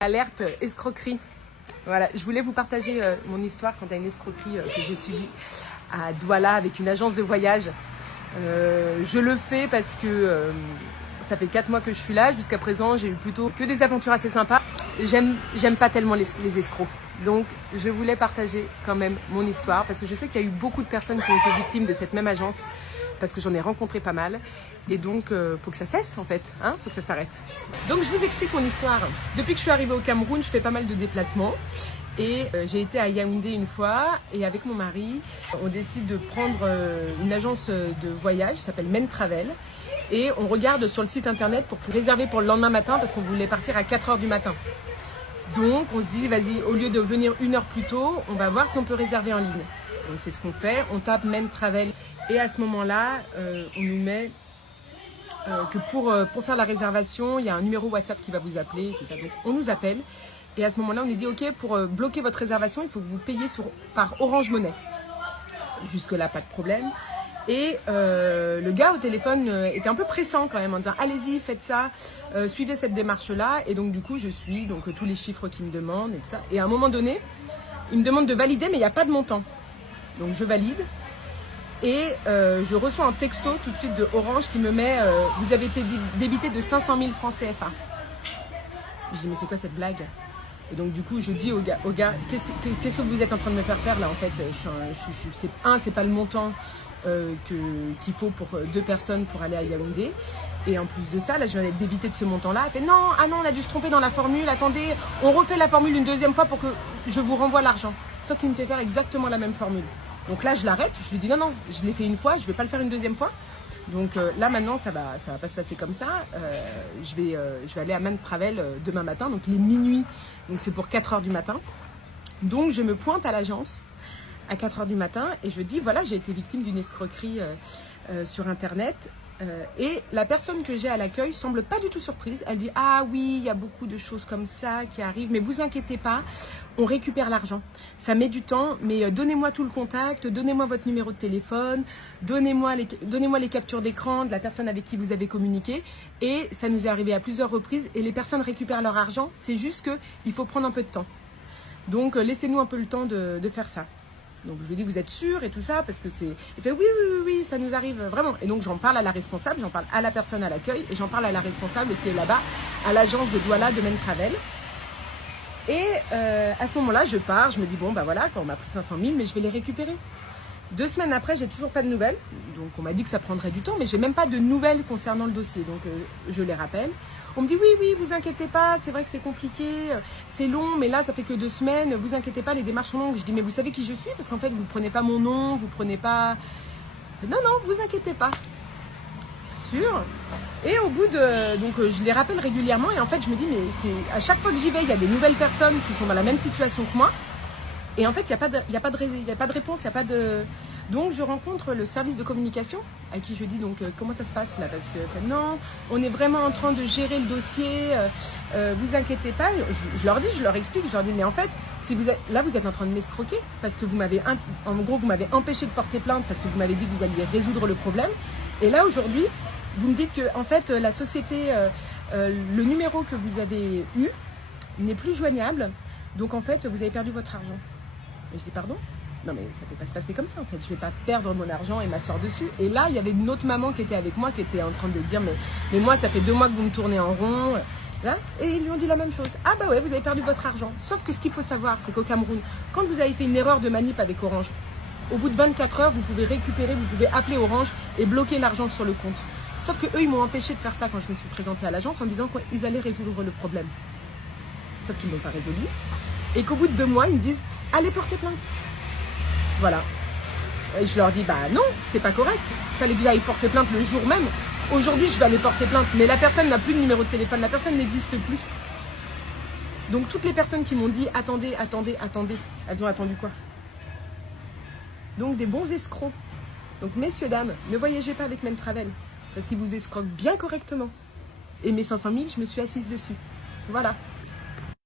Alerte escroquerie. Voilà, je voulais vous partager mon histoire quant à une escroquerie que j'ai subie à Douala avec une agence de voyage. Je le fais parce que ça fait 4 mois que je suis là. Jusqu'à présent, j'ai eu plutôt que des aventures assez sympas. J'aime pas tellement les escrocs. Donc, je voulais partager quand même mon histoire parce que je sais qu'il y a eu beaucoup de personnes qui ont été victimes de cette même agence parce que j'en ai rencontré pas mal. Et donc, faut que ça cesse en fait, hein, faut que ça s'arrête. Donc, je vous explique mon histoire. Depuis que je suis arrivée au Cameroun, je fais pas mal de déplacements. Et j'ai été à Yaoundé une fois et avec mon mari, on décide de prendre une agence de voyage qui s'appelle Men Travel. Et on regarde sur le site internet pour réserver pour le lendemain matin parce qu'on voulait partir à 4 h du matin. Donc on se dit, vas-y, au lieu de venir 1 heure plus tôt, on va voir si on peut réserver en ligne. Donc c'est ce qu'on fait, on tape Men Travel. Et à ce moment-là, on nous met que pour faire la réservation, il y a un numéro WhatsApp qui va vous appeler. Tout ça. Donc on nous appelle. Et à ce moment-là, on nous dit, ok, pour bloquer votre réservation, il faut que vous payiez par Orange Money. Jusque-là, pas de problème. Et le gars au téléphone était un peu pressant quand même en disant allez-y, faites ça, suivez cette démarche-là. Et donc du coup, je suis tous les chiffres qu'il me demande et tout ça. Et à un moment donné, il me demande de valider, mais il n'y a pas de montant. Donc je valide et je reçois un texto tout de suite de Orange qui me met vous avez été débité de 500 000 francs CFA. Je dis mais c'est quoi cette blague? Et donc du coup je dis au gars qu'est-ce que vous êtes en train de me faire faire là en fait? C'est pas le montant qu'il faut pour 2 personnes pour aller à Yaoundé. Et en plus de ça, là je viens d'être débité de ce montant-là. Elle fait non, on a dû se tromper dans la formule, attendez, on refait la formule une deuxième fois pour que je vous renvoie l'argent. Sauf qu'il me fait faire exactement la même formule. Donc là je l'arrête, je lui dis non, je l'ai fait une fois, je ne vais pas le faire une deuxième fois. Donc là maintenant ça va pas se passer comme ça. Je vais aller à Men Travel demain matin, donc il est minuit, donc c'est pour 4 h du matin. Donc je me pointe à l'agence à 4 h du matin et je dis voilà, j'ai été victime d'une escroquerie sur internet. Et la personne que j'ai à l'accueil semble pas du tout surprise. Elle dit ah oui, il y a beaucoup de choses comme ça qui arrivent, mais vous inquiétez pas, on récupère l'argent. Ça met du temps, mais donnez-moi tout le contact, donnez-moi votre numéro de téléphone, donnez-moi les captures d'écran de la personne avec qui vous avez communiqué. Et ça nous est arrivé à plusieurs reprises et les personnes récupèrent leur argent. C'est juste que il faut prendre un peu de temps. Donc laissez-nous un peu le temps de faire ça. Donc je lui dis vous êtes sûr et tout ça parce que c'est... Il fait oui, ça nous arrive vraiment. Et donc j'en parle à la responsable, j'en parle à la personne à l'accueil et j'en parle à la responsable qui est là-bas, à l'agence de Douala de Men Travel. Et à ce moment-là, je pars, je me dis bon bah voilà, on m'a pris 500 000 mais je vais les récupérer. 2 semaines après, j'ai toujours pas de nouvelles. Donc on m'a dit que ça prendrait du temps, mais j'ai même pas de nouvelles concernant le dossier. Donc je les rappelle. On me dit oui, vous inquiétez pas, c'est vrai que c'est compliqué, c'est long, mais là ça fait que 2 semaines, vous inquiétez pas, les démarches sont longues. Je dis mais vous savez qui je suis? Parce qu'en fait vous prenez pas mon nom, vous prenez pas... Non, vous inquiétez pas. Sûr. Et au bout de... Donc je les rappelle régulièrement et en fait je me dis mais c'est à chaque fois que j'y vais, il y a des nouvelles personnes qui sont dans la même situation que moi. Et en fait, il n'y a pas de réponse, il n'y a pas de... Donc, je rencontre le service de communication à qui je dis donc comment ça se passe là? Parce que non, on est vraiment en train de gérer le dossier, vous inquiétez pas. Je leur dis, je leur explique, je leur dis mais en fait, si vous êtes en train de m'escroquer parce que vous m'avez empêché de porter plainte parce que vous m'avez dit que vous alliez résoudre le problème. Et là, aujourd'hui, vous me dites que en fait, la société, le numéro que vous avez eu n'est plus joignable. Donc en fait, vous avez perdu votre argent. Et je dis pardon? Non mais ça ne peut pas se passer comme ça en fait, je ne vais pas perdre mon argent et m'asseoir dessus. Et là, il y avait une autre maman qui était avec moi, qui était en train de dire mais moi ça fait 2 mois que vous me tournez en rond. Là, et ils lui ont dit la même chose. Ah bah ouais, vous avez perdu votre argent. Sauf que ce qu'il faut savoir, c'est qu'au Cameroun, quand vous avez fait une erreur de manip avec Orange, au bout de 24 heures, vous pouvez récupérer, vous pouvez appeler Orange et bloquer l'argent sur le compte. Sauf que eux, ils m'ont empêché de faire ça quand je me suis présentée à l'agence en disant qu'ils allaient résoudre le problème. Sauf qu'ils ne l'ont pas résolu. Et qu'au bout de 2 mois, ils me disent allez porter plainte. Voilà. Et je leur dis bah non, c'est pas correct. Il fallait que j'aille porter plainte le jour même. Aujourd'hui, je vais aller porter plainte, mais la personne n'a plus de numéro de téléphone, la personne n'existe plus. Donc toutes les personnes qui m'ont dit attendez, elles ont attendu quoi? Donc des bons escrocs. Donc messieurs, dames, ne voyagez pas avec Men Travel, parce qu'ils vous escroquent bien correctement. Et mes 500 000, je me suis assise dessus. Voilà.